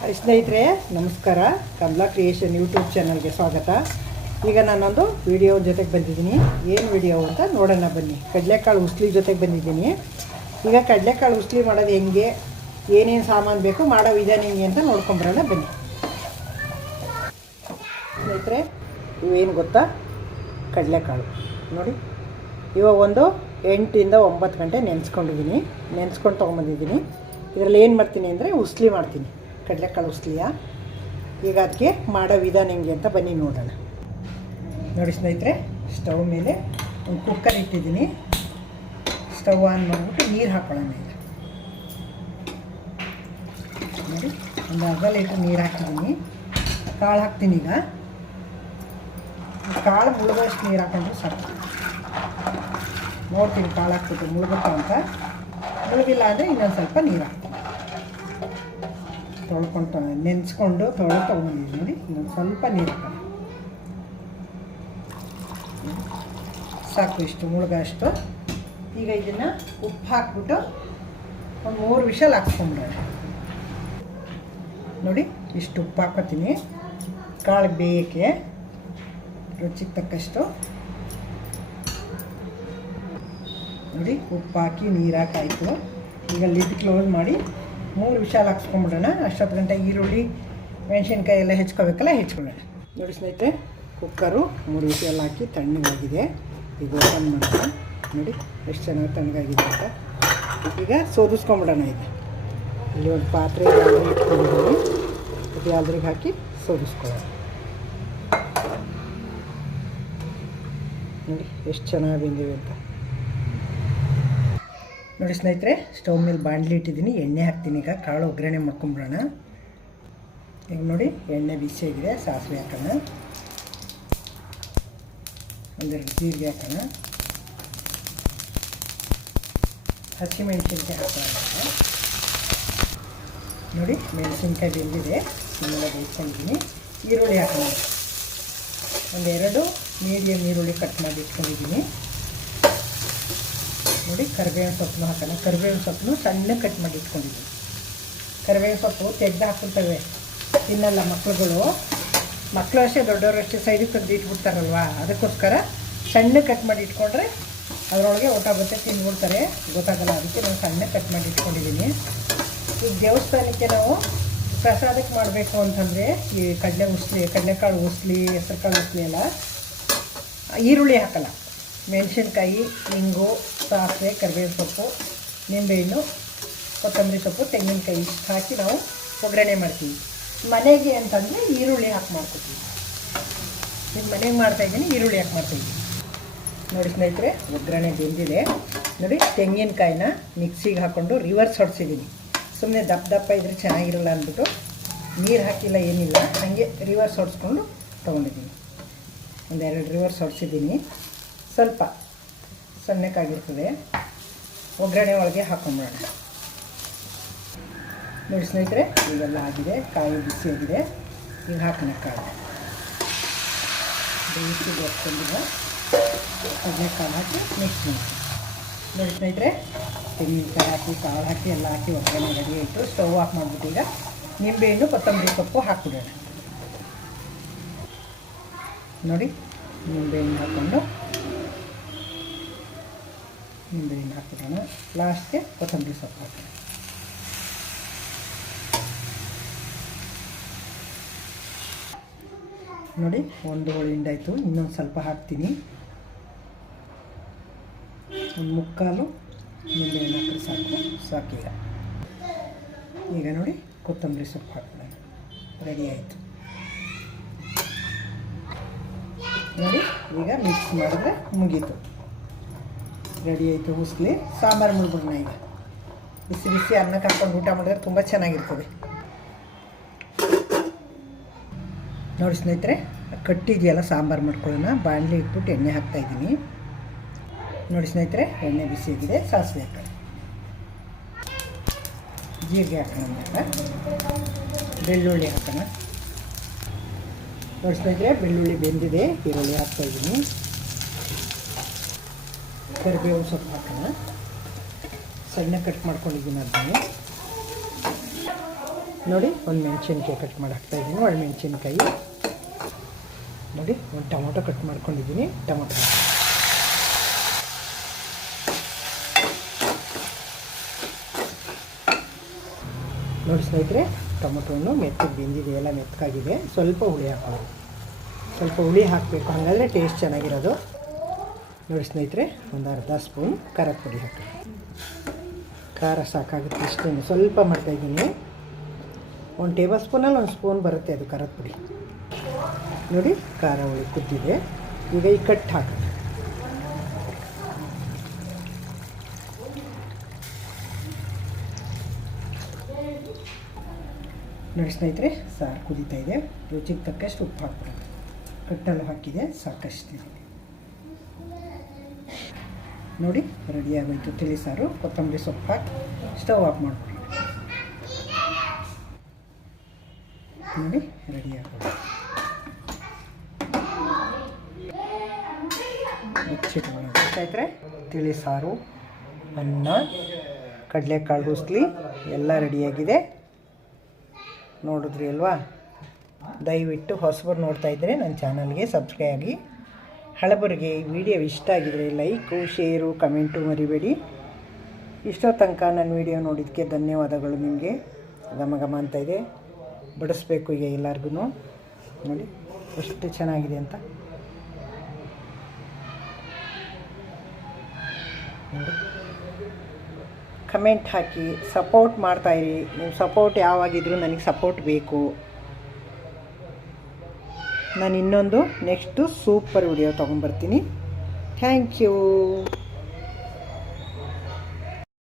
Hi ಸ್ನೇಹಿತರೆ, ನಮಸ್ಕಾರ. Kamala creation YouTube ಚಾನಲ್ಗೆ ಸ್ವಾಗತ. ಈಗ ನಾನೊಂದು ವಿಡಿಯೋ ಜೊತೆಗೆ ಬಂದಿದ್ದೀನಿ. ಏನು ವಿಡಿಯೋ ಅಂತ ನೋಡೋಣ ಬನ್ನಿ. ಕಡಲೆಕಾಳು ಉಸ್ಲಿ ಜೊತೆಗೆ ಬಂದಿದ್ದೀನಿ. ಈಗ ಕಡಲೆಕಾಳು ಉಸ್ಲಿ ಮಾಡೋದು ಹೆಂಗೆ, ಏನೇನು ಸಾಮಾನು ಬೇಕು, ಮಾಡೋ ವಿಧಾನ ಹೆಂಗೆ ಅಂತ ನೋಡ್ಕೊಂಬರೋಣ ಬನ್ನಿ. ಸ್ನೇಹಿತರೆ, ಇವೇನು ಗೊತ್ತಾ, ಕಡಲೆಕಾಳು ನೋಡಿ. ಇವಾಗ ಒಂದು 8ರಿಂದ 9 ಗಂಟೆ ನೆನೆಸ್ಕೊಂಡಿದ್ದೀನಿ. ನೆನೆಸ್ಕೊಂಡು ತೊಗೊಂಬಂದಿದ್ದೀನಿ. ಇದರಲ್ಲಿ ಏನು ಮಾಡ್ತೀನಿ ಅಂದರೆ ಉಸ್ಲಿ ಮಾಡ್ತೀನಿ, ಕಡಲೆಕಾಳು ಉಸ್ಲಿಯ. ಈಗ ಅದಕ್ಕೆ ಮಾಡೋ ವಿಧಾನ ಹೆಂಗೆ ಅಂತ ಬನ್ನಿ ನೋಡೋಣ. ನೋಡಿ ಸ್ನೇಹಿತರೆ, ಸ್ಟವ್ ಮೇಲೆ ಒಂದು ಕುಕ್ಕರ್ ಇಟ್ಟಿದ್ದೀನಿ. ಸ್ಟವ್ ಆನ್ ಮಾಡಿಬಿಟ್ಟು ನೀರು ಹಾಕೊಳ್ಳೋಣ. ಈಗ ನೋಡಿ, ಒಂದು ಅರ್ಧ ಲೀಟ್ರ್ ನೀರು ಹಾಕಿದ್ದೀನಿ. ಕಾಳು ಹಾಕ್ತೀನಿ. ಈಗ ಕಾಳು ಮುಳುಗೋಷ್ಟು ನೀರು ಹಾಕೊಂಡ್ರೆ ಸಾಕು. ನೋಡ್ತೀನಿ ಕಾಳು ಹಾಕ್ಬಿಟ್ಟು ಮುಳುಗುತ್ತಾ ಅಂತ. ಮುಳುಗಿಲ್ಲ ಅಂದರೆ ಇನ್ನೊಂದು ಸ್ವಲ್ಪ ನೀರು ಹಾಕ್ತೀನಿ. ತೊಳ್ಕೊಂಡು ನೆನೆಸ್ಕೊಂಡು ತೊಗೊಂಡಿದ್ದೀನಿ. ನೋಡಿ, ಇನ್ನೊಂದು ಸ್ವಲ್ಪ ನೀರು ಹಾಕೋಣ. ಸಾಕು, ಇಷ್ಟು ಮುಳುಗಷ್ಟು. ಈಗ ಇದನ್ನು ಉಪ್ಪು ಹಾಕ್ಬಿಟ್ಟು ಒಂದು 3 ವಿಷಲ್ ಹಾಕ್ಸ್ಕೊಂಬಿಡೋಣ. ನೋಡಿ, ಇಷ್ಟು ಉಪ್ಪು ಹಾಕೋತೀನಿ ಕಾಳು ಬೇಯಕ್ಕೆ, ರುಚಿಗೆ ತಕ್ಕಷ್ಟು. ನೋಡಿ, ಉಪ್ಪು ಹಾಕಿ ನೀರು ಹಾಕಾಯಿತು. ಈಗ ಲಿಡ್ ಕ್ಲೋಸ್ ಮಾಡಿ 3 ವಿಷಲ್ ಹಾಕ್ಸ್ಕೊಂಬಿಡೋಣ. ಅಷ್ಟೊತ್ತು ಗಂಟೆ ಈರುಳ್ಳಿ ಮೆಣಸಿನ್ಕಾಯಿ ಎಲ್ಲ ಹೆಚ್ಕೋಬೇಕಲ್ಲ, ಹೆಚ್ಕೊಳ್ಳೋಣ. ನೋಡಿ ಸ್ನೇಹಿತರೆ, ಕುಕ್ಕರು 3 ವಿಷಲ್ ಹಾಕಿ ತಣ್ಣಗಾಗಿದೆ. ಈಗ ಓಪನ್ ಮಾಡೋಣ. ನೋಡಿ ಎಷ್ಟು ಚೆನ್ನಾಗಿ ತಣ್ಣಗಾಗಿದೆ ಅಂತ. ಈಗ ಸೋದಿಸ್ಕೊಂಬಿಡೋಣ. ಇಲ್ಲಿ ಒಂದು ಪಾತ್ರೆ ಇಟ್ಕೊಂಡಿದ್ದೀನಿ. ಇದು ಯಾವ್ದ್ರಿಗೆ ಹಾಕಿ ಸೋದಿಸ್ಕೊಳ್ಳೋಣ. ನೋಡಿ ಎಷ್ಟು ಚೆನ್ನಾಗಿ ಬೆಂದಿವೆ ಅಂತ. ನೋಡಿ ಸ್ನೇಹಿತರೆ, ಸ್ಟವ್ ಮೇಲೆ ಬಾಣಲಿ ಇಟ್ಟಿದ್ದೀನಿ. ಎಣ್ಣೆ ಹಾಕ್ತೀನಿ. ಈಗ ಕಾಳು ಒಗ್ಗರಣೆ ಮಾಡ್ಕೊಂಬಿಡೋಣ. ಈಗ ನೋಡಿ, ಎಣ್ಣೆ ಬಿಸಿಯಾಗಿದೆ. ಸಾಸಿವೆ ಹಾಕೋಣ, ಒಂದೆರಡು ಜೀರಿಗೆ ಹಾಕೋಣ, ಹಸಿಮೆಣಸಿನ್ಕಾಯಿ ಹಾಕೋಣ. ನೋಡಿ, ಮೆಣಸಿನ್ಕಾಯಿ ಬೆಂದಿದೆ, ನಿಮ್ಮೆಲ್ಲ ಬೇಯಿಸ್ಕೊಂಡಿದ್ದೀನಿ. ಈರುಳ್ಳಿ ಹಾಕೋಣ. ಒಂದೆರಡು ಮೀಡಿಯಮ್ ಈರುಳ್ಳಿ ಕಟ್ ಮಾಡಿ ಇಟ್ಕೊಂಡಿದ್ದೀನಿ. ನೋಡಿ, ಕರಿಬೇವಿನ ಸೊಪ್ಪನ್ನು ಹಾಕೋಣ. ಕರಿಬೇವಿನ ಸೊಪ್ಪನ್ನು ಸಣ್ಣ ಕಟ್ ಮಾಡಿ ಇಟ್ಕೊಂಡಿದ್ದೀನಿ. ಕರಿಬೇವಿನ ಸೊಪ್ಪು ತೆಗೆದು ಹಾಕ್ಬಿಡ್ತವೆ, ತಿನ್ನಲ್ಲ ಮಕ್ಕಳುಗಳು. ಮಕ್ಕಳು ಅಷ್ಟೇ, ದೊಡ್ಡವರು ಅಷ್ಟೇ ಸೈಡಿಗೆ ತೆಗೆದು ಇಟ್ಬಿಡ್ತಾರಲ್ವ. ಅದಕ್ಕೋಸ್ಕರ ಸಣ್ಣ ಕಟ್ ಮಾಡಿ ಇಟ್ಕೊಂಡ್ರೆ ಅದರೊಳಗೆ ಊಟ ಬರುತ್ತೆ, ತಿಂದ್ಬಿಡ್ತಾರೆ, ಗೊತ್ತಾಗಲ್ಲ. ಅದಕ್ಕೆ ನಾನು ಸಣ್ಣ ಕಟ್ ಮಾಡಿ ಇಟ್ಕೊಂಡಿದ್ದೀನಿ. ಈಗ ದೇವಸ್ಥಾನಕ್ಕೆ ನಾವು ಪ್ರಸಾದಕ್ಕೆ ಮಾಡಬೇಕು ಅಂತಂದರೆ ಈ ಕಡಲೆಕಾಳು ಉಸ್ಲಿ, ಹೆಸರುಕಾಳು ಉಸ್ಲಿ ಎಲ್ಲ ಈರುಳ್ಳಿ ಹಾಕಲ್ಲ. ಮೆಣಸಿನ್ಕಾಯಿ, ಇಂಗು, ಸಾಸಿವೆ, ಕರಿಬೇವಿನ ಸೊಪ್ಪು, ನಿಂಬೆಹಣ್ಣು, ಕೊತ್ತಂಬರಿ ಸೊಪ್ಪು, ತೆಂಗಿನಕಾಯಿ ಇಷ್ಟು ಹಾಕಿ ನಾವು ಒಗ್ಗರಣೆ ಮಾಡ್ತೀವಿ. ಮನೆಗೆ ಅಂತಂದರೆ ಈರುಳ್ಳಿ ಹಾಕಿ ಮಾಡ್ಕೊತೀವಿ. ಈಗ ಮನೆಗೆ ಮಾಡ್ತಾಯಿದ್ದೀನಿ, ಈರುಳ್ಳಿ ಹಾಕಿ ಮಾಡ್ತಾಯಿದ್ದೀನಿ. ನೋಡಿ ಸ್ನೇಹಿತರೆ, ಒಗ್ಗರಣೆ ಬೆಂದಿದೆ. ನೋಡಿ, ತೆಂಗಿನಕಾಯಿನ ಮಿಕ್ಸಿಗೆ ಹಾಕ್ಕೊಂಡು ರಿವರ್ಸ್ ಹೊಡ್ಸಿದ್ದೀನಿ. ಸುಮ್ಮನೆ ದಪ್ಪ ಇದ್ದರೆ ಚೆನ್ನಾಗಿರಲ್ಲ ಅಂದ್ಬಿಟ್ಟು ನೀರು ಹಾಕಿಲ್ಲ, ಏನಿಲ್ಲ, ಹಾಗೆ ರಿವರ್ಸ್ ಹೊಡ್ಸ್ಕೊಂಡು ತೊಗೊಂಡಿದ್ದೀನಿ. ಒಂದೆರಡು ರಿವರ್ಸ್ ಹೊಡ್ಸಿದ್ದೀನಿ. ಸ್ವಲ್ಪ ಸಣ್ಣಕ್ಕಾಗಿರ್ತದೆ. ಒಗ್ಗರಣೆ ಒಳಗೆ ಹಾಕೊಂಬಿಡೋಣ. ನೋಡಿ ಸ್ನೇಹಿತರೆ, ಇವೆಲ್ಲ ಆಗಿದೆ. ಕಾಯಿ ಬಿಸಿಯಾಗಿದೆ. ಈಗ ಹಾಕೋಣ ಕಾಳು. ಬೇಯಿಸಿದ ಹಾಕ್ಕೊಂಡಿಲ್ಲ, ಕಡಲೆಕಾಳು ಹಾಕಿ ಮಿಕ್ಸ್ ಮಾಡಿ. ನೋಡಿ ಸ್ನೇಹಿತರೆ, ತೆಂಗಿನಕಾಯಿ ಹಾಕಿ, ಕಾಳು ಹಾಕಿ ಎಲ್ಲ ಹಾಕಿ ಒಗ್ಗರಣೆ ರೆಡಿ ಆಯಿತು. ಸ್ಟವ್ ಆಫ್ ಮಾಡಿಬಿಟ್ಟು ಈಗ ನಿಂಬೆಹಣ್ಣು, ಕೊತ್ತಂಬರಿ ಸೊಪ್ಪು ಹಾಕ್ಬಿಡೋಣ. ನೋಡಿ, ನಿಂಬೆಹಣ್ಣು ಹಾಕ್ಕೊಂಡು ನಿಂಬೆಹಣ್ಣು ಹಾಕ್ಬಿಡೋಣ. ಲಾಸ್ಟ್ಗೆ ಕೊತ್ತಂಬರಿ ಸೊಪ್ಪು ಹಾಕೋಣ. ನೋಡಿ, ಒಂದು ಹೋಳು ಹಿಂಡಾಯಿತು. ಇನ್ನೊಂದು ಸ್ವಲ್ಪ ಹಾಕ್ತೀನಿ. ಒಂದು ಮುಕ್ಕಾಲು ನಿಂಬೆಹಣ್ಣು ಹಾಕಿದ್ರೆ ಸಾಕೀಗ. ಈಗ ನೋಡಿ, ಕೊತ್ತಂಬರಿ ಸೊಪ್ಪು ಹಾಕೋಣ. ರೆಡಿ ಆಯಿತು. ನೋಡಿ, ಈಗ ಮಿಕ್ಸ್ ಮಾಡಿದ್ರೆ ಮುಗೀತು, ರೆಡಿ ಆಯಿತು ಉಸ್ಲಿ. ಸಾಂಬಾರು ಮುಳ್ಬಿಡೋಣ. ಈಗ ಬಿಸಿ ಬಿಸಿ ಅನ್ನಕ್ಕೆ ಹಾಕ್ಕೊಂಡು ಊಟ ಮಾಡಿದ್ರೆ ತುಂಬ ಚೆನ್ನಾಗಿರ್ತದೆ. ನೋಡಿ ಸ್ನೇಹಿತರೆ, ಕಟ್ಟಿದೆಯಲ್ಲ, ಸಾಂಬಾರು ಮಾಡ್ಕೊಳ್ಳೋಣ. ಬಾಣಲಿ ಇಟ್ಬಿಟ್ಟು ಎಣ್ಣೆ ಹಾಕ್ತಾಯಿದ್ದೀನಿ. ನೋಡಿ ಸ್ನೇಹಿತರೆ, ಎಣ್ಣೆ ಬಿಸಿಯಾಗಿದೆ. ಸಾಸಿವೆ ಹಾಕೋಣ, ಜೀರಿಗೆ ಹಾಕೋಣ, ಬೆಳ್ಳುಳ್ಳಿ ಹಾಕೋಣ. ನೋಡಿ ಸ್ನೇಹಿತರೆ, ಬೆಳ್ಳುಳ್ಳಿ ಬೆಂದಿದೆ. ಈರುಳ್ಳಿ ಹಾಕ್ತಾಯಿದ್ದೀನಿ. ಕರಿಬೇವು ಸೊಪ್ಪು ಹಾಕೋಣ. ಸಣ್ಣ ಕಟ್ ಮಾಡ್ಕೊಂಡಿದ್ದೀನಿ ಅದನ್ನು. ನೋಡಿ ಒಂದು ಮೆಣಸಿನ್ಕಾಯಿ ಕಟ್ ಮಾಡಿ ಹಾಕ್ತಾಯಿದ್ದೀನಿ, ಒಳ್ಳೆ ಮೆಣಸಿನ್ಕಾಯಿ. ನೋಡಿ ಒಂದು ಟೊಮೊಟೊ ಕಟ್ ಮಾಡ್ಕೊಂಡಿದ್ದೀನಿ, ಟೊಮೊಟೊ ನೋಡಿ ಸ್ನೇಹಿತರೆ. ಟೊಮೊಟೊವನ್ನು ಮೆತ್ತಗೆ ಬೆಂದಿದೆ, ಎಲ್ಲ ಮೆತ್ತಗಾಗಿದೆ. ಸ್ವಲ್ಪ ಹುಳಿ ಹಾಕೋದು, ಸ್ವಲ್ಪ ಹುಳಿ ಹಾಕಬೇಕು, ಹಾಗಾದರೆ ಟೇಸ್ಟ್ ಚೆನ್ನಾಗಿರೋದು. ನೋಡಿ ಸ್ನೇಹಿತರೆ, ಒಂದು ಅರ್ಧ ಸ್ಪೂನ್ ಖಾರದ ಪುಡಿ ಹಾಕಿ. ಖಾರ ಸಾಕಾಗುತ್ತೆ ಇಷ್ಟೇ, ಸ್ವಲ್ಪ ಮಾಡ್ತಾಯಿದ್ದೀನಿ. 1 ಟೇಬಲ್ ಸ್ಪೂನಲ್ಲಿ 1 ಸ್ಪೂನ್ ಬರುತ್ತೆ ಅದು ಖಾರದ ಪುಡಿ. ನೋಡಿ ಖಾರ ಹುಳಿ ಕುದ್ದಿದೆ. ಈಗ ಈ ಕಟ್ಟು ಹಾಕಿ. ನೋಡಿ ಸ್ನೇಹಿತರೆ, ಸಾರು ಕುದೀತಾ ಇದೆ. ರುಚಿಗೆ ತಕ್ಕಷ್ಟು ಉಪ್ಪು ಹಾಕ್ಬಿಡೋದು. ಕಟ್ಟಲು ಹಾಕಿದೆ, ಸಾಕಷ್ಟಿದೆ. ನೋಡಿ ರೆಡಿ ಆಗೋಯ್ತು ತಿಳಿ ಸಾರು. ಕೊತ್ತಂಬರಿ ಸೊಪ್ಪು ಹಾಕಿ ಸ್ಟವ್ ಆಫ್ ಮಾಡಿಬಿಡಿ. ನೋಡಿ ರೆಡಿ ಆಗೋದು. ಮುಚ್ಚಿಟ್ಕೊಳ್ಳೋದು ಸ್ನೇಹಿತರೆ. ತಿಳಿ ಸಾರು, ಅನ್ನ, ಕಡಲೆಕಾಳು ಉಸ್ಲಿ ಎಲ್ಲ ರೆಡಿಯಾಗಿದೆ. ನೋಡಿದ್ರಿ ಅಲ್ವಾ? ದಯವಿಟ್ಟು ಹೊಸಬರು ನೋಡ್ತಾ ಇದ್ದರೆ ನನ್ನ ಚಾನಲ್ಗೆ ಸಬ್ಸ್ಕ್ರೈಬ್ ಆಗಿ. ಹಳಬರಿಗೆ ಈ ವಿಡಿಯೋ ಇಷ್ಟ ಆಗಿದರೆ ಲೈಕು, ಶೇರು, ಕಮೆಂಟು ಮರಿಬೇಡಿ. ಇಷ್ಟೋ ತನಕ ನನ್ನ ವಿಡಿಯೋ ನೋಡಿದ್ದಕ್ಕೆ ಧನ್ಯವಾದಗಳು ನಿಮಗೆ. ಘಮ ಘಮ ಅಂತ ಇದೆ, ಬಡಿಸ್ಬೇಕು ಈಗ ಎಲ್ಲರಿಗೂ. ನೋಡಿ ಎಷ್ಟು ಚೆನ್ನಾಗಿದೆ ಅಂತ. ನೋಡಿ ಕಮೆಂಟ್ ಹಾಕಿ ಸಪೋರ್ಟ್ ಮಾಡ್ತಾಯಿರಿ. ನೀವು ಸಪೋರ್ಟ್ ಯಾವಾಗಿದ್ರೂ ನನಗೆ ಸಪೋರ್ಟ್ ಬೇಕು. ನಾನು ಇನ್ನೊಂದು ನೆಕ್ಸ್ಟು ಸೂಪರ್ ವಿಡಿಯೋ ತೊಗೊಂಬರ್ತೀನಿ. Thank you.